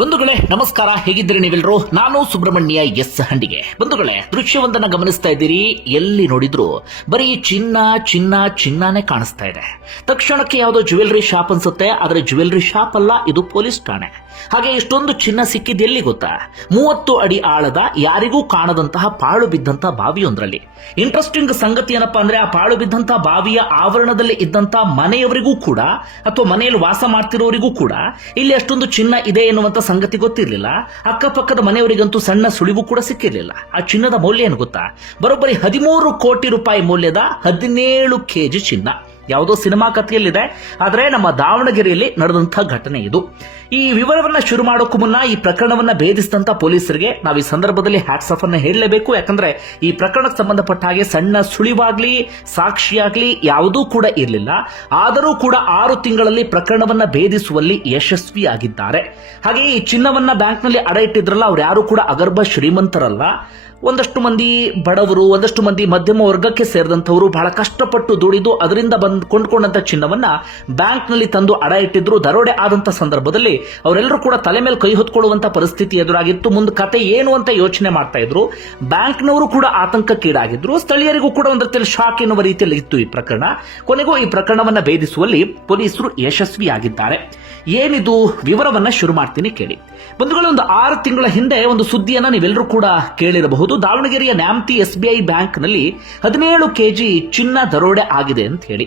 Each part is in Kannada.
ಬಂಧುಗಳೇ ನಮಸ್ಕಾರ ಹೇಗಿದ್ದೀರಿ ನೀವೆಲ್ರು ನಾನು ಸುಬ್ರಹ್ಮಣ್ಯ ಎಸ್ ಹಂಡಿಗೆ ಬಂಧುಗಳೇ ದೃಶ್ಯವೊಂದನ್ನ ಗಮನಿಸ್ತಾ ಇದ್ದೀರಿ ಎಲ್ಲಿ ನೋಡಿದ್ರು ಬರೀ ಚಿನ್ನ ಚಿನ್ನ ಚಿನ್ನನೆ ಕಾಣಿಸ್ತಾ ಇದೆ ತಕ್ಷಣಕ್ಕೆ ಯಾವುದೋ ಜ್ಯುವೆಲ್ರಿ ಶಾಪ್ ಅನ್ಸುತ್ತೆ ಆದರೆ ಜ್ಯುವೆಲ್ರಿ ಶಾಪ್ ಅಲ್ಲ ಇದು ಪೊಲೀಸ್ ಠಾಣೆ ಹಾಗೆ ಇಷ್ಟೊಂದು ಚಿನ್ನ ಸಿಕ್ಕಿದ ಎಲ್ಲಿ ಗೊತ್ತಾ ಮೂವತ್ತು ಅಡಿ ಆಳದ ಯಾರಿಗೂ ಕಾಣದಂತಹ ಪಾಳು ಬಿದ್ದಂತಹ ಬಾವಿಯೊಂದರಲ್ಲಿ ಇಂಟ್ರೆಸ್ಟಿಂಗ್ ಸಂಗತಿ ಏನಪ್ಪಾ ಅಂದ್ರೆ ಆ ಪಾಳು ಬಿದ್ದಂತಹ ಬಾವಿಯ ಆವರಣದಲ್ಲಿ ಇದ್ದಂತಹ ಮನೆಯವರಿಗೂ ಕೂಡ ಅಥವಾ ಮನೆಯಲ್ಲಿ ವಾಸ ಮಾಡ್ತಿರೋರಿಗೂ ಕೂಡ ಇಲ್ಲಿ ಅಷ್ಟೊಂದು ಚಿನ್ನ ಇದೆ ಎನ್ನುವಂತ ಸಂಗತಿ ಗೊತ್ತಿರಲಿಲ್ಲ ಅಕ್ಕಪಕ್ಕದ ಮನೆಯವರಿಗಂತೂ ಸಣ್ಣ ಸುಳಿವು ಕೂಡ ಸಿಕ್ಕಿರಲಿಲ್ಲ ಆ ಚಿನ್ನದ ಮೌಲ್ಯ ಏನು ಗೊತ್ತಾ ಬರೋಬ್ಬರಿ ಹದಿಮೂರು ಕೋಟಿ ರೂಪಾಯಿ ಮೌಲ್ಯದ ಹದಿನೇಳು ಕೆಜಿ ಚಿನ್ನ ಯಾವುದೋ ಸಿನಿಮಾ ಕಥೆಯಲ್ಲಿದೆ ಆದರೆ ನಮ್ಮ ದಾವಣಗೆರೆಯಲ್ಲಿ ನಡೆದಂತಹ ಘಟನೆ ಇದು ಈ ವಿವರವನ್ನ ಶುರು ಮಾಡೋಕ್ಕೂ ಮುನ್ನ ಈ ಪ್ರಕರಣವನ್ನ ಭೇದಿಸಿದಂತ ಪೊಲೀಸರಿಗೆ ನಾವು ಈ ಸಂದರ್ಭದಲ್ಲಿ ಹ್ಯಾಟ್ಸ್ ಆಫ್ ಅನ್ನ ಹೇಳಲೇಬೇಕು ಯಾಕಂದ್ರೆ ಈ ಪ್ರಕರಣಕ್ಕೆ ಸಂಬಂಧಪಟ್ಟ ಹಾಗೆ ಸಣ್ಣ ಸುಳಿವಾಗ್ಲಿ ಸಾಕ್ಷಿಯಾಗ್ಲಿ ಯಾವುದೂ ಕೂಡ ಇರಲಿಲ್ಲ ಆದರೂ ಕೂಡ ಆರು ತಿಂಗಳಲ್ಲಿ ಪ್ರಕರಣವನ್ನ ಭೇದಿಸುವಲ್ಲಿ ಯಶಸ್ವಿಯಾಗಿದ್ದಾರೆ ಹಾಗೆ ಈ ಚಿನ್ನವನ್ನ ಬ್ಯಾಂಕ್ನಲ್ಲಿ ಅಡ ಇಟ್ಟಿದ್ರಲ್ಲ ಅವ್ರು ಯಾರು ಕೂಡ ಅಗರ್ಭ ಶ್ರೀಮಂತರಲ್ಲ ಒಂದಷ್ಟು ಮಂದಿ ಬಡವರು ಒಂದಷ್ಟು ಮಂದಿ ಮಧ್ಯಮ ವರ್ಗಕ್ಕೆ ಸೇರಿದಂಥವರು ಬಹಳ ಕಷ್ಟಪಟ್ಟು ದುಡಿದು ಅದರಿಂದ ಬಂದ ಕೊಂಡ್ಕೊಂಡಂತ ಚಿನ್ನವನ್ನ ಬ್ಯಾಂಕ್ನಲ್ಲಿ ತಂದು ಅಡ ಇಟ್ಟಿದ್ರು ದರೋಡೆ ಆದಂತ ಸಂದರ್ಭದಲ್ಲಿ ಅವರೆಲ್ಲರೂ ಕೂಡ ತಲೆ ಮೇಲೆ ಕೈ ಹೊತ್ಕೊಳ್ಳುವಂತ ಪರಿಸ್ಥಿತಿ ಎದುರಾಗಿತ್ತು ಮುಂದೆ ಕತೆ ಏನು ಅಂತ ಯೋಚನೆ ಮಾಡ್ತಾ ಇದ್ರು ಬ್ಯಾಂಕ್ನವರು ಕೂಡ ಆತಂಕಕ್ಕೀಡಾಗಿದ್ರು ಸ್ಥಳೀಯರಿಗೂ ಕೂಡ ಒಂದು ರೀತಿಯಲ್ಲಿ ಶಾಕ್ ಎನ್ನುವ ರೀತಿಯಲ್ಲಿ ಇತ್ತು ಈ ಪ್ರಕರಣ ಕೊನೆಗೂ ಈ ಪ್ರಕರಣವನ್ನು ಭೇದಿಸುವಲ್ಲಿ ಪೊಲೀಸರು ಯಶಸ್ವಿಯಾಗಿದ್ದಾರೆ ಏನಿದು ವಿವರವನ್ನ ಶುರು ಮಾಡ್ತೀನಿ ಕೇಳಿ ಬಂಧುಗಳು ಒಂದು ಆರು ತಿಂಗಳ ಹಿಂದೆ ಒಂದು ಸುದ್ದಿಯನ್ನ ನೀವೆಲ್ಲರೂ ಕೂಡ ಕೇಳಿರಬಹುದು ದಾವಣಗೆರೆಯ ನ್ಯಾಮತಿ ಎಸ್ ಬಿ ಐ ಬ್ಯಾಂಕ್ನಲ್ಲಿ ಹದಿನೇಳು ಕೆಜಿ ಚಿನ್ನ ದರೋಡೆ ಆಗಿದೆ ಅಂತ ಹೇಳಿ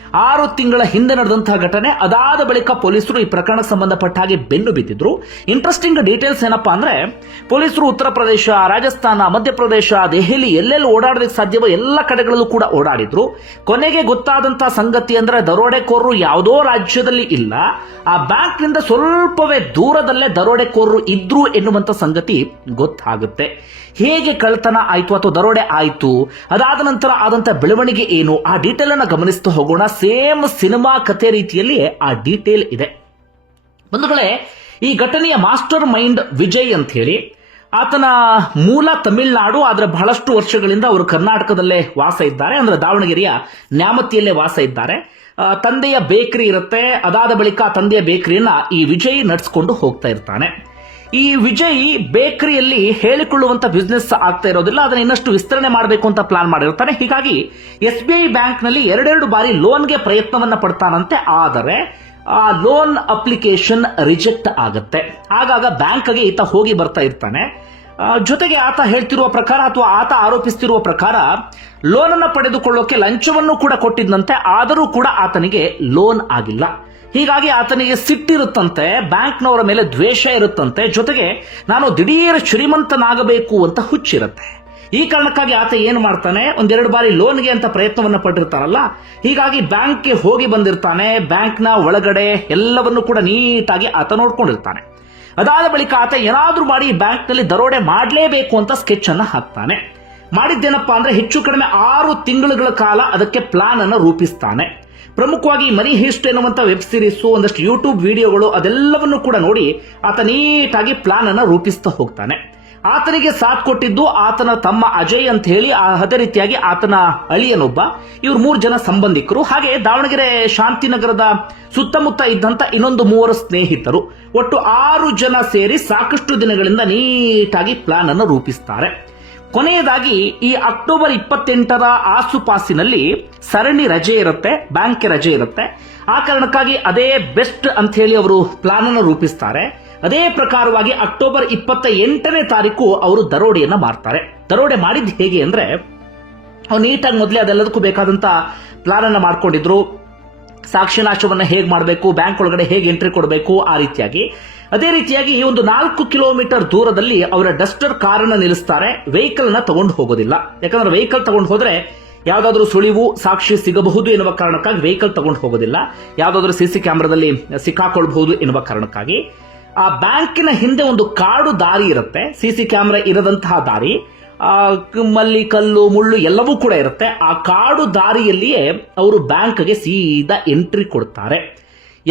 ಆರು ತಿಂಗಳ ಹಿಂದೆ ನಡೆದಂತಹ ಘಟನೆ ಅದಾದ ಬಳಿಕ ಪೊಲೀಸರು ಈ ಪ್ರಕರಣಕ್ಕೆ ಸಂಬಂಧಪಟ್ಟ ಹಾಗೆ ಬೆನ್ನು ಬಿದ್ದಿದ್ರು ಇಂಟ್ರೆಸ್ಟಿಂಗ್ ಡೀಟೇಲ್ಸ್ ಏನಪ್ಪಾ ಅಂದ್ರೆ ಪೊಲೀಸರು ಉತ್ತರ ಪ್ರದೇಶ ರಾಜಸ್ಥಾನ ಮಧ್ಯಪ್ರದೇಶ ದೆಹಲಿ ಎಲ್ಲೆಲ್ಲಿ ಓಡಾಡೋದಕ್ಕೆ ಸಾಧ್ಯವೋ ಎಲ್ಲ ಕಡೆಗಳಲ್ಲೂ ಕೂಡ ಓಡಾಡಿದ್ರು ಕೊನೆಗೆ ಗೊತ್ತಾದಂತಹ ಸಂಗತಿ ಅಂದ್ರೆ ದರೋಡೆಕೋರರು ಯಾವುದೋ ರಾಜ್ಯದಲ್ಲಿ ಇಲ್ಲ ಆ ಬ್ಯಾಂಕ್ ನಿಂದ ಸ್ವಲ್ಪವೇ ದೂರದಲ್ಲೇ ದರೋಡೆಕೋರರು ಇದ್ರು ಎನ್ನುವಂತ ಸಂಗತಿ ಗೊತ್ತಾಗುತ್ತೆ ಹೇಗೆ ಕಳ್ತನ ಆಯಿತು ಅಥವಾ ದರೋಡೆ ಆಯಿತು ಅದಾದ ನಂತರ ಆದಂತಹ ಬೆಳವಣಿಗೆ ಏನು ಆ ಡೀಟೇಲ್ ಅನ್ನು ಗಮನಿಸ್ತಾ ಹೋಗೋಣ ಸೇಮ್ ಸಿನಿಮಾ ಕಥೆ ರೀತಿಯಲ್ಲಿ ಆ ಡೀಟೇಲ್ ಇದೆ ಬಂಧುಗಳೇ ಈ ಘಟನೆಯ ಮಾಸ್ಟರ್ ಮೈಂಡ್ ವಿಜಯ್ ಅಂತ ಹೇಳಿ ಆತನ ಮೂಲ ತಮಿಳುನಾಡು ಆದರೆ ಬಹಳಷ್ಟು ವರ್ಷಗಳಿಂದ ಅವರು ಕರ್ನಾಟಕದಲ್ಲೇ ವಾಸ ಇದ್ದಾರೆ ಅಂದರೆ ದಾವಣಗೆರೆಯ ನ್ಯಾಮತಿಯಲ್ಲೇ ವಾಸ ಇದ್ದಾರೆ ತಂದೆಯ ಬೇಕರಿ ಇರುತ್ತೆ ಅದಾದ ಬಳಿಕ ತಂದೆಯ ಬೇಕರಿಯನ್ನ ಈ ವಿಜಯ್ ನಡೆಸ್ಕೊಂಡು ಹೋಗ್ತಾ ಇರ್ತಾನೆ ಈ ವಿಜಯ್ ಬೇಕರಿಯಲ್ಲಿ ಹೇಳಿಕೊಳ್ಳುವಂತ ಬಿಸ್ನೆಸ್ ಆಗ್ತಾ ಇರೋದಿಲ್ಲ ಅದನ್ನ ಇನ್ನಷ್ಟು ವಿಸ್ತರಣೆ ಮಾಡಬೇಕು ಅಂತ ಪ್ಲಾನ್ ಮಾಡಿರ್ತಾನೆ ಹೀಗಾಗಿ ಎಸ್ ಬಿ ಐ ಬ್ಯಾಂಕ್ ನಲ್ಲಿ ಎರಡೆರಡು ಬಾರಿ ಲೋನ್ಗೆ ಪ್ರಯತ್ನವನ್ನ ಪಡ್ತಾನಂತೆ ಆದರೆ ಆ ಲೋನ್ ಅಪ್ಲಿಕೇಶನ್ ರಿಜೆಕ್ಟ್ ಆಗುತ್ತೆ ಆಗಾಗ ಗೆ ಈತ ಹೋಗಿ ಬರ್ತಾ ಇರ್ತಾನೆ ಜೊತೆಗೆ ಆತ ಹೇಳ್ತಿರುವ ಪ್ರಕಾರ ಅಥವಾ ಆತ ಆರೋಪಿಸ್ತಿರುವ ಪ್ರಕಾರ ಲೋನ್ ಅನ್ನು ಪಡೆದುಕೊಳ್ಳೋಕೆ ಲಂಚವನ್ನು ಕೂಡ ಕೊಟ್ಟಿದ್ದಂತೆ ಆದರೂ ಕೂಡ ಆತನಿಗೆ ಲೋನ್ ಆಗಿಲ್ಲ ಹೀಗಾಗಿ ಆತನಿಗೆ ಸಿಟ್ಟಿರುತ್ತಂತೆ ಬ್ಯಾಂಕ್ನವರ ಮೇಲೆ ದ್ವೇಷ ಇರುತ್ತಂತೆ ಜೊತೆಗೆ ನಾನು ದಿಢೀರ್ ಶ್ರೀಮಂತನಾಗಬೇಕು ಅಂತ ಹುಚ್ಚಿರುತ್ತೆ ಈ ಕಾರಣಕ್ಕಾಗಿ ಆತ ಏನು ಮಾಡ್ತಾನೆ ಒಂದೆರಡು ಬಾರಿ ಲೋನ್ಗೆ ಅಂತ ಪ್ರಯತ್ನವನ್ನು ಪಟ್ಟಿರ್ತಾರಲ್ಲ ಹೀಗಾಗಿ ಬ್ಯಾಂಕ್ಗೆ ಹೋಗಿ ಬಂದಿರ್ತಾನೆ ಬ್ಯಾಂಕ್ನ ಒಳಗಡೆ ಎಲ್ಲವನ್ನು ಕೂಡ ನೀಟಾಗಿ ಆತ ನೋಡ್ಕೊಂಡಿರ್ತಾನೆ ಅದಾದ ಬಳಿಕ ಆತ ಏನಾದರೂ ಮಾಡಿ ಬ್ಯಾಂಕ್ನಲ್ಲಿ ದರೋಡೆ ಮಾಡಲೇಬೇಕು ಅಂತ ಸ್ಕೆಚ್ ಅನ್ನು ಹಾಕ್ತಾನೆ ಮಾಡಿದ್ದೇನಪ್ಪ ಅಂದ್ರೆ ಹೆಚ್ಚು ಕಡಿಮೆ ಆರು ತಿಂಗಳುಗಳ ಕಾಲ ಅದಕ್ಕೆ ಪ್ಲಾನ್ ಅನ್ನು ರೂಪಿಸ್ತಾನೆ ಪ್ರಮುಖವಾಗಿ ಮನಿ ಹಿಸ್ಟ್ ಎನ್ನುವಂಥ ವೆಬ್ ಸೀರೀಸ್ ಒಂದಷ್ಟು ಯೂಟ್ಯೂಬ್ ವಿಡಿಯೋಗಳು ಅದೆಲ್ಲವನ್ನು ಕೂಡ ನೋಡಿ ಆತ ನೀಟಾಗಿ ಪ್ಲಾನ್ ಅನ್ನು ರೂಪಿಸ್ತಾ ಹೋಗ್ತಾನೆ ಆತನಿಗೆ ಸಾಥ್ ಕೊಟ್ಟಿದ್ದು ಆತನ ತಮ್ಮ ಅಜಯ್ ಅಂತ ಹೇಳಿ ಅದೇ ರೀತಿಯಾಗಿ ಆತನ ಅಳಿಯನೊಬ್ಬ ಇವ್ರು ಮೂರು ಜನ ಸಂಬಂಧಿಕರು ಹಾಗೆ ದಾವಣಗೆರೆ ಶಾಂತಿನಗರದ ಸುತ್ತಮುತ್ತ ಇದ್ದಂತ ಇನ್ನೊಂದು ಮೂವರು ಸ್ನೇಹಿತರು ಒಟ್ಟು ಆರು ಜನ ಸೇರಿ ಸಾಕಷ್ಟು ದಿನಗಳಿಂದ ನೀಟಾಗಿ ಪ್ಲಾನ್ ಅನ್ನು ರೂಪಿಸ್ತಾರೆ ಕೊನೆಯದಾಗಿ ಈ ಅಕ್ಟೋಬರ್ ಇಪ್ಪತ್ತೆಂಟರ ಆಸುಪಾಸಿನಲ್ಲಿ ಸರಣಿ ರಜೆ ಇರುತ್ತೆ ಬ್ಯಾಂಕ್ಗೆ ರಜೆ ಇರುತ್ತೆ ಆ ಕಾರಣಕ್ಕಾಗಿ ಅದೇ ಬೆಸ್ಟ್ ಅಂತ ಹೇಳಿ ಅವರು ಪ್ಲಾನ್ ಅನ್ನು ರೂಪಿಸ್ತಾರೆ ಅದೇ ಪ್ರಕಾರವಾಗಿ ಅಕ್ಟೋಬರ್ ಇಪ್ಪತ್ತ ಎಂಟನೇ ತಾರೀಕು ಅವರು ದರೋಡೆಯನ್ನ ಮಾಡ್ತಾರೆ ದರೋಡೆ ಮಾಡಿದ್ ಹೇಗೆ ಅಂದ್ರೆ ಅವ್ರು ನೀಟಾಗಿ ಮೊದಲೇ ಅದೆಲ್ಲದಕ್ಕೂ ಬೇಕಾದಂತ ಪ್ಲಾನ್ ಅನ್ನ ಮಾಡ್ಕೊಂಡಿದ್ರು ಸಾಕ್ಷಿನಾಶವನ್ನ ಹೇಗೆ ಮಾಡಬೇಕು ಬ್ಯಾಂಕ್ ಒಳಗಡೆ ಹೇಗೆ ಎಂಟ್ರಿ ಕೊಡಬೇಕು ಆ ರೀತಿಯಾಗಿ ಅದೇ ರೀತಿಯಾಗಿ ಈ ಒಂದು ನಾಲ್ಕು ಕಿಲೋಮೀಟರ್ ದೂರದಲ್ಲಿ ಅವರ ಡಸ್ಟರ್ ಕಾರನ್ನ ನಿಲ್ಲಿಸ್ತಾರೆ ವೆಹಿಕಲ್ ತಗೊಂಡು ಹೋಗೋದಿಲ್ಲ ಯಾಕಂದ್ರೆ ವೆಹಿಕಲ್ ತಗೊಂಡು ಹೋದ್ರೆ ಯಾವ್ದಾದ್ರು ಸುಳಿವು ಸಾಕ್ಷಿ ಸಿಗಬಹುದು ಎನ್ನುವ ಕಾರಣಕ್ಕಾಗಿ ವೆಹಿಕಲ್ ತಗೊಂಡು ಹೋಗೋದಿಲ್ಲ ಯಾವ್ದಾದ್ರೂ ಸಿಸಿ ಕ್ಯಾಮ್ರಾದಲ್ಲಿ ಸಿಕ್ಕಾಕೊಳ್ಬಹುದು ಎನ್ನುವ ಕಾರಣಕ್ಕಾಗಿ ಆ ಬ್ಯಾಂಕಿನ ಹಿಂದೆ ಒಂದು ಕಾಡು ದಾರಿ ಇರುತ್ತೆ ಸಿಸಿ ಕ್ಯಾಮ್ರಾ ಇರದಂತಹ ದಾರಿ ಮಲ್ಲಿ ಕಲ್ಲು ಮುಳ್ಳು ಎಲ್ಲವೂ ಕೂಡ ಇರುತ್ತೆ ಆ ಕಾಡು ದಾರಿಯಲ್ಲಿಯೇ ಅವರು ಬ್ಯಾಂಕ್ಗೆ ಸೀದಾ ಎಂಟ್ರಿ ಕೊಡ್ತಾರೆ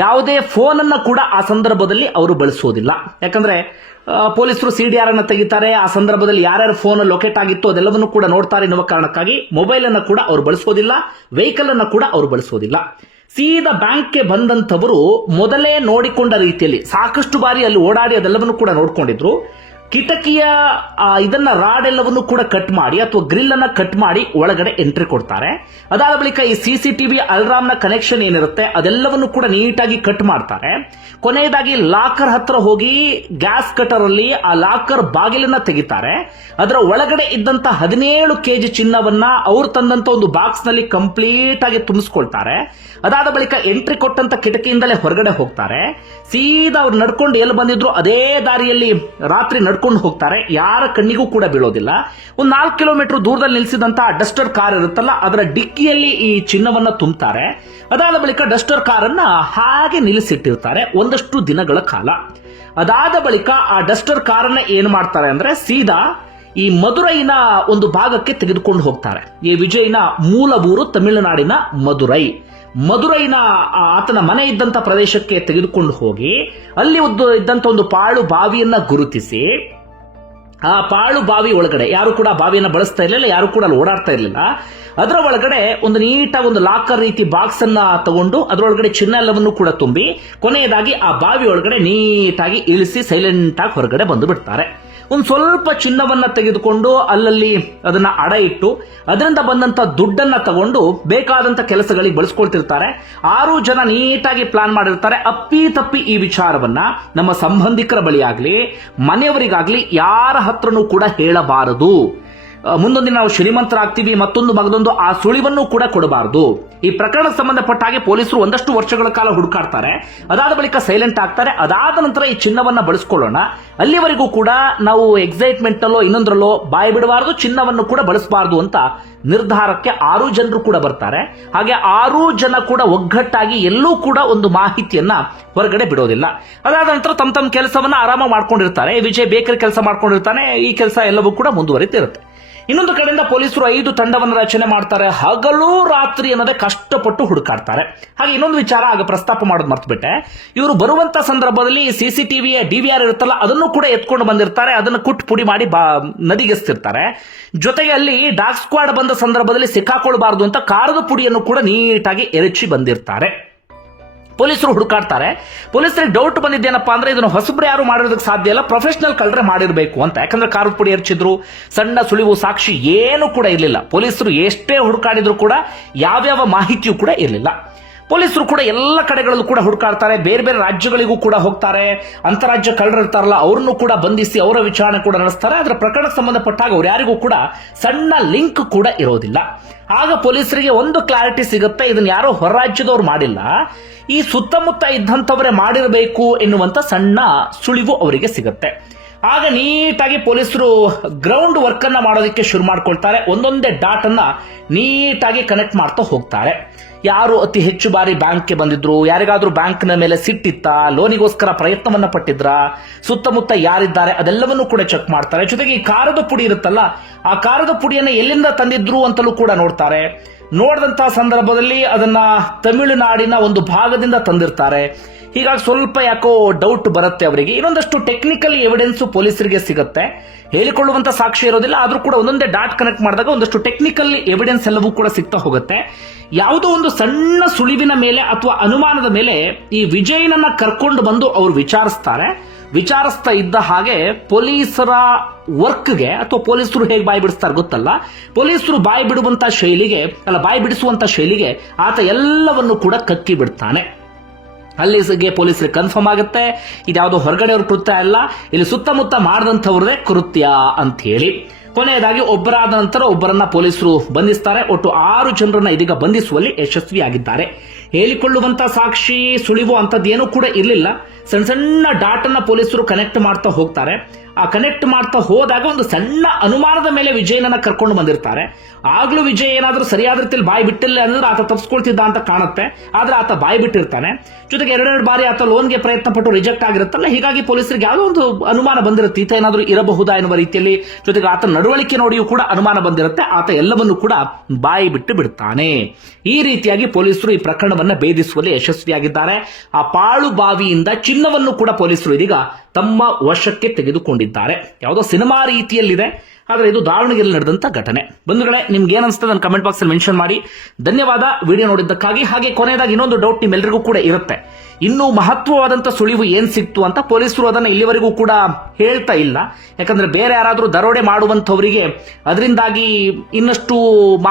ಯಾವುದೇ ಫೋನನ್ನು ಕೂಡ ಆ ಸಂದರ್ಭದಲ್ಲಿ ಅವರು ಬಳಸೋದಿಲ್ಲ ಯಾಕಂದರೆ ಪೊಲೀಸರು ಸಿ ಡಿ ಆರ್ ಅನ್ನು ತೆಗಿತಾರೆ ಆ ಸಂದರ್ಭದಲ್ಲಿ ಯಾರ್ಯಾರು ಫೋನ್ ಲೊಕೇಟ್ ಆಗಿತ್ತು ಅದೆಲ್ಲವನ್ನು ಕೂಡ ನೋಡ್ತಾರೆ ಎನ್ನುವ ಕಾರಣಕ್ಕಾಗಿ ಮೊಬೈಲನ್ನು ಕೂಡ ಅವರು ಬಳಸೋದಿಲ್ಲ ವೆಹಿಕಲ್ ಅನ್ನು ಕೂಡ ಅವರು ಬಳಸೋದಿಲ್ಲ ಸೀದಾ ಬ್ಯಾಂಕ್ಗೆ ಬಂದಂಥವರು ಮೊದಲೇ ನೋಡಿಕೊಂಡ ರೀತಿಯಲ್ಲಿ ಸಾಕಷ್ಟು ಬಾರಿ ಅಲ್ಲಿ ಓಡಾಡಿ ಅದೆಲ್ಲವನ್ನು ಕೂಡ ನೋಡಿಕೊಂಡಿದ್ರು ಕಿಟಕಿಯ ಇದನ್ನ ರಾಡ್ ಎಲ್ಲವನ್ನು ಕೂಡ ಕಟ್ ಮಾಡಿ ಅಥವಾ ಗ್ರಿಲ್ ಅನ್ನ ಕಟ್ ಮಾಡಿ ಒಳಗಡೆ ಎಂಟ್ರಿ ಕೊಡ್ತಾರೆ ಅದಾದ ಬಳಿಕ ಈ ಸಿ ಸಿ ಟಿವಿ ಅಲ್ರಾಮ್ ನ ಕನೆಕ್ಷನ್ ಏನಿರುತ್ತೆ ಅದೆಲ್ಲವನ್ನು ಕೂಡ ನೀಟಾಗಿ ಕಟ್ ಮಾಡ್ತಾರೆ ಕೊನೆಯದಾಗಿ ಲಾಕರ್ ಹತ್ರ ಹೋಗಿ ಗ್ಯಾಸ್ ಕಟರ್ ಅಲ್ಲಿ ಆ ಲಾಕರ್ ಬಾಗಿಲನ್ನ ತೆಗಿತಾರೆ ಅದರ ಒಳಗಡೆ ಇದ್ದಂತ ಹದಿನೇಳು ಕೆಜಿ ಚಿನ್ನವನ್ನ ಅವ್ರು ತಂದಂತ ಒಂದು ಬಾಕ್ಸ್ ನಲ್ಲಿ ಕಂಪ್ಲೀಟ್ ಆಗಿ ತುಂಬಿಸ್ಕೊಳ್ತಾರೆ ಅದಾದ ಬಳಿಕ ಎಂಟ್ರಿ ಕೊಟ್ಟಂತ ಕಿಟಕಿಯಿಂದಲೇ ಹೊರಗಡೆ ಹೋಗ್ತಾರೆ ಸೀದಾ ಅವ್ರು ನಡ್ಕೊಂಡು ಎಲ್ಲಿ ಬಂದಿದ್ರು ಅದೇ ದಾರಿಯಲ್ಲಿ ರಾತ್ರಿ ನಡ್ಕೊಂಡು ಕರ್ಕೊಂಡು ಹೋಗ್ತಾರೆ ಯಾರ ಕಣ್ಣಿಗೂ ಕೂಡ ಬೀಳೋದಿಲ್ಲ ಒಂದು ನಾಲ್ಕು ಕಿಲೋಮೀಟರ್ ದೂರದಲ್ಲಿ ನಿಲ್ಲಿಸಿದಂತಹ ಡಸ್ಟರ್ ಕಾರ್ ಇರುತ್ತಲ್ಲ ಅದರ ಡಿಕ್ಕಿಯಲ್ಲಿ ಈ ಚಿನ್ನವನ್ನ ತುಂಬುತ್ತಾರೆ ಅದಾದ ಬಳಿಕ ಡಸ್ಟರ್ ಕಾರನ್ನ ಹಾಗೆ ನಿಲ್ಲಿಸಿಟ್ಟಿರ್ತಾರೆ ಒಂದಷ್ಟು ದಿನಗಳ ಕಾಲ ಅದಾದ ಬಳಿಕ ಆ ಡಸ್ಟರ್ ಕಾರನ್ನ ಏನು ಮಾಡ್ತಾರೆ ಅಂದ್ರೆ ಸೀದಾ ಈ ಮಧುರೈನ ಒಂದು ಭಾಗಕ್ಕೆ ತೆಗೆದುಕೊಂಡು ಹೋಗ್ತಾರೆ ಈ ವಿಜಯ್ನ ಊರು ತಮಿಳುನಾಡಿನ ಮಧುರೈ ಮಧುರೈನ ಆತನ ಮನೆ ಇದ್ದಂಥ ಪ್ರದೇಶಕ್ಕೆ ತೆಗೆದುಕೊಂಡು ಹೋಗಿ ಅಲ್ಲಿ ಒಂದು ಇದ್ದಂಥ ಒಂದು ಪಾಳು ಬಾವಿಯನ್ನ ಗುರುತಿಸಿ ಆ ಪಾಳು ಬಾವಿ ಒಳಗಡೆ ಯಾರು ಕೂಡ ಬಾವಿಯನ್ನು ಬಳಸ್ತಾ ಇರಲಿಲ್ಲ ಯಾರು ಕೂಡ ಅಲ್ಲಿ ಓಡಾಡ್ತಾ ಇರಲಿಲ್ಲ ಅದರ ಒಳಗಡೆ ಒಂದು ನೀಟಾಗಿ ಒಂದು ಲಾಕರ್ ರೀತಿ ಬಾಕ್ಸ್ ಅನ್ನ ತಗೊಂಡು ಅದರೊಳಗಡೆ ಚಿನ್ನ ಎಲ್ಲವನ್ನು ಕೂಡ ತುಂಬಿ ಕೊನೆಯದಾಗಿ ಆ ಬಾವಿ ಒಳಗಡೆ ನೀಟಾಗಿ ಇಳಿಸಿ ಸೈಲೆಂಟ್ ಆಗಿ ಹೊರಗಡೆ ಬಂದು ಬಿಡ್ತಾರೆ ಒಂದು ಸ್ವಲ್ಪ ಚಿನ್ನವನ್ನು ತೆಗೆದುಕೊಂಡು ಅಲ್ಲಲ್ಲಿ ಅದನ್ನ ಅಡ ಇಟ್ಟು ಅದರಿಂದ ಬಂದಂತ ದುಡ್ಡನ್ನ ತಗೊಂಡು ಬೇಕಾದಂತ ಕೆಲಸಗಳಿಗೆ ಬಳಸ್ಕೊಳ್ತಿರ್ತಾರೆ ಆರು ಜನ ನೀಟಾಗಿ ಪ್ಲಾನ್ ಮಾಡಿರ್ತಾರೆ ಅಪ್ಪಿ ತಪ್ಪಿ ಈ ವಿಚಾರವನ್ನ ನಮ್ಮ ಸಂಬಂಧಿಕರ ಬಳಿ ಆಗ್ಲಿ ಮನೆಯವರಿಗಾಗ್ಲಿ ಯಾರ ಹತ್ರನೂ ಕೂಡ ಹೇಳಬಾರದು ಮುಂದೊಂದಿನ ನಾವು ಶ್ರೀಮಂತರಾಗ್ತೀವಿ ಮತ್ತೊಂದು ಮಗದೊಂದು ಆ ಸುಳಿವನ್ನು ಕೂಡ ಕೊಡಬಾರದು ಈ ಪ್ರಕರಣ ಸಂಬಂಧಪಟ್ಟ ಹಾಗೆ ಪೊಲೀಸರು ಒಂದಷ್ಟು ವರ್ಷಗಳ ಕಾಲ ಹುಡುಕಾಡ್ತಾರೆ ಅದಾದ ಬಳಿಕ ಸೈಲೆಂಟ್ ಆಗ್ತಾರೆ ಅದಾದ ನಂತರ ಈ ಚಿನ್ನವನ್ನ ಬಳಸ್ಕೊಳ್ಳೋಣ ಅಲ್ಲಿವರೆಗೂ ಕೂಡ ನಾವು ಎಕ್ಸೈಟ್ಮೆಂಟ್ ಅಲ್ಲೋ ಇನ್ನೊಂದರಲ್ಲೋ ಬಾಯಿ ಬಿಡಬಾರದು ಚಿನ್ನವನ್ನು ಕೂಡ ಬಳಸಬಾರದು ಅಂತ ನಿರ್ಧಾರಕ್ಕೆ ಆರು ಜನರು ಕೂಡ ಬರ್ತಾರೆ ಹಾಗೆ ಆರು ಜನ ಕೂಡ ಒಗ್ಗಟ್ಟಾಗಿ ಎಲ್ಲೂ ಕೂಡ ಒಂದು ಮಾಹಿತಿಯನ್ನ ಹೊರಗಡೆ ಬಿಡೋದಿಲ್ಲ ಅದಾದ ನಂತರ ತಮ್ಮ ತಮ್ಮ ಕೆಲಸವನ್ನ ಆರಾಮ ಮಾಡ್ಕೊಂಡಿರ್ತಾರೆ ವಿಜಯ್ ಬೇಕರಿ ಕೆಲಸ ಮಾಡ್ಕೊಂಡಿರ್ತಾನೆ ಈ ಕೆಲಸ ಎಲ್ಲವೂ ಕೂಡ ಮುಂದುವರಿತಿರುತ್ತೆ ಇನ್ನೊಂದು ಕಡೆಯಿಂದ ಪೊಲೀಸರು ಐದು ತಂಡವನ್ನು ರಚನೆ ಮಾಡ್ತಾರೆ ಹಗಲು ರಾತ್ರಿ ಅನ್ನೋದೇ ಕಷ್ಟಪಟ್ಟು ಹುಡುಕಾಡ್ತಾರೆ ಹಾಗೆ ಇನ್ನೊಂದು ವಿಚಾರ ಆಗ ಪ್ರಸ್ತಾಪ ಮಾಡೋದು ಮರ್ತುಬಿಟ್ಟೆ ಇವರು ಬರುವಂತ ಸಂದರ್ಭದಲ್ಲಿ ಸಿ ಡಿ ವಿ ಆರ್ ಇರುತ್ತಲ್ಲ ಅದನ್ನು ಕೂಡ ಎತ್ಕೊಂಡು ಬಂದಿರ್ತಾರೆ ಅದನ್ನು ಕುಟ್ ಪುಡಿ ಮಾಡಿ ಬಾ ನದಿಗೆಸ್ತಿರ್ತಾರೆ ಜೊತೆಗೆ ಅಲ್ಲಿ ಡಾಗ್ ಸ್ಕ್ವಾಡ್ ಬಂದ ಸಂದರ್ಭದಲ್ಲಿ ಸಿಕ್ಕಾಕೊಳ್ಬಾರ್ದು ಅಂತ ಕಾರದ ಪುಡಿಯನ್ನು ಕೂಡ ನೀಟಾಗಿ ಎರಚಿ ಬಂದಿರ್ತಾರೆ ಪೊಲೀಸರು ಹುಡುಕಾಡ್ತಾರೆ ಪೊಲೀಸರಿಗೆ ಡೌಟ್ ಬಂದಿದ್ದೇನಪ್ಪ ಅಂದ್ರೆ ಇದನ್ನು ಹೊಸಬ್ರು ಯಾರು ಮಾಡಿರೋದಕ್ಕೆ ಸಾಧ್ಯ ಇಲ್ಲ ಪ್ರೊಫೆಷನಲ್ ಕಳ್ಳರೆ ಮಾಡಿರಬೇಕು ಅಂತ ಯಾಕಂದ್ರೆ ಕಾರು ಪುಡಿ ಎರಚಿದ್ರು ಸಣ್ಣ ಸುಳಿವು ಸಾಕ್ಷಿ ಏನು ಕೂಡ ಇರಲಿಲ್ಲ ಪೊಲೀಸರು ಎಷ್ಟೇ ಹುಡುಕಾಡಿದ್ರು ಕೂಡ ಯಾವ್ಯಾವ ಮಾಹಿತಿಯೂ ಕೂಡ ಇರಲಿಲ್ಲ ಪೊಲೀಸರು ಕೂಡ ಎಲ್ಲ ಕಡೆಗಳಲ್ಲೂ ಕೂಡ ಹುಡುಕಾಡ್ತಾರೆ ಬೇರೆ ಬೇರೆ ರಾಜ್ಯಗಳಿಗೂ ಕೂಡ ಹೋಗ್ತಾರೆ ಅಂತಾರಾಜ್ಯ ಕಳ್ಳರಿರ್ತಾರಲ್ಲ ಅವ್ರನ್ನೂ ಕೂಡ ಬಂಧಿಸಿ ಅವರ ವಿಚಾರಣೆ ಕೂಡ ನಡೆಸ್ತಾರೆ ಅದರ ಪ್ರಕರಣಕ್ಕೆ ಸಂಬಂಧಪಟ್ಟಾಗ ಅವ್ರು ಯಾರಿಗೂ ಕೂಡ ಸಣ್ಣ ಲಿಂಕ್ ಕೂಡ ಇರೋದಿಲ್ಲ ಆಗ ಪೊಲೀಸರಿಗೆ ಒಂದು ಕ್ಲಾರಿಟಿ ಸಿಗುತ್ತೆ ಇದನ್ನ ಯಾರೋ ಹೊರ ರಾಜ್ಯದವ್ರು ಮಾಡಿಲ್ಲ ಈ ಸುತ್ತಮುತ್ತ ಇದ್ದಂಥವರೇ ಮಾಡಿರಬೇಕು ಎನ್ನುವಂಥ ಸಣ್ಣ ಸುಳಿವು ಅವರಿಗೆ ಸಿಗುತ್ತೆ ಆಗ ನೀಟಾಗಿ ಪೊಲೀಸರು ಗ್ರೌಂಡ್ ವರ್ಕ್ ಅನ್ನ ಮಾಡೋದಕ್ಕೆ ಶುರು ಮಾಡ್ಕೊಳ್ತಾರೆ ಒಂದೊಂದೇ ಡಾಟನ್ನು ನೀಟಾಗಿ ಕನೆಕ್ಟ್ ಮಾಡ್ತಾ ಹೋಗ್ತಾರೆ ಯಾರು ಅತಿ ಹೆಚ್ಚು ಬಾರಿ ಬ್ಯಾಂಕ್ಗೆ ಬಂದಿದ್ರು ಯಾರಿಗಾದರೂ ಬ್ಯಾಂಕ್ನ ಮೇಲೆ ಸಿಟ್ಟಿತ್ತಾ ಲೋನಿಗೋಸ್ಕರ ಪ್ರಯತ್ನವನ್ನ ಪಟ್ಟಿದ್ರ ಸುತ್ತಮುತ್ತ ಯಾರಿದ್ದಾರೆ ಅದೆಲ್ಲವನ್ನೂ ಕೂಡ ಚೆಕ್ ಮಾಡ್ತಾರೆ ಜೊತೆಗೆ ಈ ಕಾರದ ಪುಡಿ ಇರುತ್ತಲ್ಲ ಆ ಕಾರದ ಪುಡಿಯನ್ನು ಎಲ್ಲಿಂದ ತಂದಿದ್ರು ಅಂತಲೂ ಕೂಡ ನೋಡ್ತಾರೆ ನೋಡಿದಂತಹ ಸಂದರ್ಭದಲ್ಲಿ ಅದನ್ನ ತಮಿಳುನಾಡಿನ ಒಂದು ಭಾಗದಿಂದ ತಂದಿರ್ತಾರೆ ಹೀಗಾಗಿ ಸ್ವಲ್ಪ ಯಾಕೋ ಡೌಟ್ ಬರುತ್ತೆ ಅವರಿಗೆ ಇನ್ನೊಂದಷ್ಟು ಟೆಕ್ನಿಕಲ್ ಎವಿಡೆನ್ಸ್ ಪೊಲೀಸರಿಗೆ ಸಿಗುತ್ತೆ ಹೇಳಿಕೊಳ್ಳುವಂತ ಸಾಕ್ಷಿ ಇರೋದಿಲ್ಲ ಆದರೂ ಕೂಡ ಒಂದೊಂದೇ ಡಾಟ್ ಕನೆಕ್ಟ್ ಮಾಡಿದಾಗ ಒಂದಷ್ಟು ಟೆಕ್ನಿಕಲ್ ಎವಿಡೆನ್ಸ್ ಎಲ್ಲವೂ ಕೂಡ ಸಿಗ್ತಾ ಹೋಗುತ್ತೆ ಯಾವುದೋ ಒಂದು ಸಣ್ಣ ಸುಳಿವಿನ ಮೇಲೆ ಅಥವಾ ಅನುಮಾನದ ಮೇಲೆ ಈ ವಿಜಯನನ್ನ ಕರ್ಕೊಂಡು ಬಂದು ಅವರು ವಿಚಾರಿಸ್ತಾರೆ ವಿಚಾರಿಸ್ತಾ ಇದ್ದ ಹಾಗೆ ಪೊಲೀಸರ ವರ್ಕ್ಗೆ ಅಥವಾ ಪೊಲೀಸರು ಹೇಗೆ ಬಾಯಿ ಬಿಡಿಸ್ತಾರೆ ಗೊತ್ತಲ್ಲ ಪೊಲೀಸರು ಬಾಯಿ ಬಿಡುವಂತ ಶೈಲಿಗೆ ಅಲ್ಲ ಬಾಯಿ ಬಿಡಿಸುವಂತ ಶೈಲಿಗೆ ಆತ ಎಲ್ಲವನ್ನು ಕೂಡ ಕಕ್ಕಿ ಬಿಡ್ತಾನೆ ಅಲ್ಲಿಗೆ ಪೊಲೀಸರಿಗೆ ಕನ್ಫರ್ಮ್ ಆಗುತ್ತೆ ಇದ್ಯಾವುದೋ ಹೊರಗಡೆಯವ್ರ ಕೃತ್ಯ ಅಲ್ಲ ಇಲ್ಲಿ ಸುತ್ತಮುತ್ತ ಮಾಡಿದಂಥವ್ರದೇ ಕೃತ್ಯ ಅಂತ ಹೇಳಿ ಕೊನೆಯದಾಗಿ ಒಬ್ಬರಾದ ನಂತರ ಒಬ್ಬರನ್ನ ಪೊಲೀಸರು ಬಂಧಿಸ್ತಾರೆ ಒಟ್ಟು ಆರು ಜನರನ್ನ ಇದೀಗ ಬಂಧಿಸುವಲ್ಲಿ ಯಶಸ್ವಿಯಾಗಿದ್ದಾರೆ ಹೇಳಿಕೊಳ್ಳುವಂತ ಸಾಕ್ಷಿ ಸುಳಿವು ಅಂತದ್ದೇನೂ ಕೂಡ ಇರಲಿಲ್ಲ ಸಣ್ಣ ಸಣ್ಣ ಡಾಟನ್ನ ಪೊಲೀಸರು ಕನೆಕ್ಟ್ ಮಾಡ್ತಾ ಹೋಗ್ತಾರೆ ಕನೆಕ್ಟ್ ಮಾಡ್ತಾ ಹೋದಾಗ ಒಂದು ಸಣ್ಣ ಅನುಮಾನದ ಮೇಲೆ ವಿಜಯನನ್ನ ಕರ್ಕೊಂಡು ಬಂದಿರ್ತಾರೆ ಆಗ್ಲೂ ವಿಜಯ್ ಏನಾದರೂ ಸರಿಯಾದ ರೀತಿಯಲ್ಲಿ ಬಾಯಿ ಬಿಟ್ಟಿಲ್ಲ ಅಂದ್ರೆ ಆತ ತಪ್ಸ್ಕೊಳ್ತಿದ್ದ ಅಂತ ಕಾಣುತ್ತೆ ಆದ್ರೆ ಆತ ಬಾಯಿ ಬಿಟ್ಟಿರ್ತಾನೆ ಜೊತೆಗೆ ಎರಡೆರಡು ಬಾರಿ ಆತ ಲೋನ್ಗೆ ಪ್ರಯತ್ನ ಪಟ್ಟು ರಿಜೆಕ್ಟ್ ಆಗಿರುತ್ತಲ್ಲ ಹೀಗಾಗಿ ಪೊಲೀಸರಿಗೆ ಯಾವುದೋ ಒಂದು ಅನುಮಾನ ಬಂದಿರುತ್ತೆ ಈತ ಏನಾದರೂ ಇರಬಹುದಾ ಎನ್ನುವ ರೀತಿಯಲ್ಲಿ ಜೊತೆಗೆ ಆತ ನಡವಳಿಕೆ ನೋಡಿಯೂ ಕೂಡ ಅನುಮಾನ ಬಂದಿರುತ್ತೆ ಆತ ಎಲ್ಲವನ್ನೂ ಕೂಡ ಬಾಯಿ ಬಿಟ್ಟು ಬಿಡ್ತಾನೆ ಈ ರೀತಿಯಾಗಿ ಪೊಲೀಸರು ಈ ಪ್ರಕರಣವನ್ನು ಭೇದಿಸುವಲ್ಲಿ ಯಶಸ್ವಿಯಾಗಿದ್ದಾರೆ ಆ ಪಾಳು ಬಾವಿಯಿಂದ ಚಿನ್ನವನ್ನು ಕೂಡ ಪೊಲೀಸರು ಇದೀಗ ತಮ್ಮ ವಶಕ್ಕೆ ತೆಗೆದುಕೊಂಡಿದ್ದಾರೆ ಯಾವುದೋ ಸಿನಿಮಾ ರೀತಿಯಲ್ಲಿದೆ ಆದರೆ ಇದು ದಾವಣಗೆರೆಯಲ್ಲಿ ನಡೆದಂಥ ಘಟನೆ ಬಂಧುಗಳೇ ನಿಮ್ಗೆ ಏನಿಸ್ತದೆ ನನ್ನ ಕಮೆಂಟ್ ಅಲ್ಲಿ ಮೆನ್ಷನ್ ಮಾಡಿ ಧನ್ಯವಾದ ವಿಡಿಯೋ ನೋಡಿದ್ದಕ್ಕಾಗಿ ಹಾಗೆ ಕೊನೆಯದಾಗಿ ಇನ್ನೊಂದು ಡೌಟ್ ನಿಮ್ಮೆಲ್ಲರಿಗೂ ಕೂಡ ಇರುತ್ತೆ ಇನ್ನೂ ಮಹತ್ವವಾದಂಥ ಸುಳಿವು ಏನು ಸಿಕ್ತು ಅಂತ ಪೊಲೀಸರು ಅದನ್ನು ಇಲ್ಲಿವರೆಗೂ ಕೂಡ ಹೇಳ್ತಾ ಇಲ್ಲ ಯಾಕಂದರೆ ಬೇರೆ ಯಾರಾದರೂ ದರೋಡೆ ಮಾಡುವಂಥವರಿಗೆ ಅದರಿಂದಾಗಿ ಇನ್ನಷ್ಟು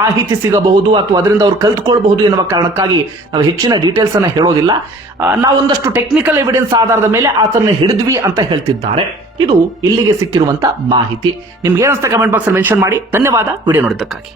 ಮಾಹಿತಿ ಸಿಗಬಹುದು ಅಥವಾ ಅದರಿಂದ ಅವರು ಕಲ್ತ್ಕೊಳ್ಬಹುದು ಎನ್ನುವ ಕಾರಣಕ್ಕಾಗಿ ನಾವು ಹೆಚ್ಚಿನ ಡೀಟೇಲ್ಸನ್ನು ಹೇಳೋದಿಲ್ಲ ನಾವೊಂದಷ್ಟು ಟೆಕ್ನಿಕಲ್ ಎವಿಡೆನ್ಸ್ ಆಧಾರದ ಮೇಲೆ ಆತನ ಹಿಡಿದ್ವಿ ಅಂತ ಹೇಳ್ತಿದ್ದಾರೆ ಇದು ಇಲ್ಲಿಗೆ ಸಿಕ್ಕಿರುವಂಥ ಮಾಹಿತಿ ನಿಮ್ಗೆ ಏನಿಸ್ತಾ ಕಮೆಂಟ್ ಬಾಕ್ಸ್ ಮೆನ್ಷನ್ ಮಾಡಿ ಧನ್ಯವಾದ ವಿಡಿಯೋ ನೋಡಿದ್ದಕ್ಕಾಗಿ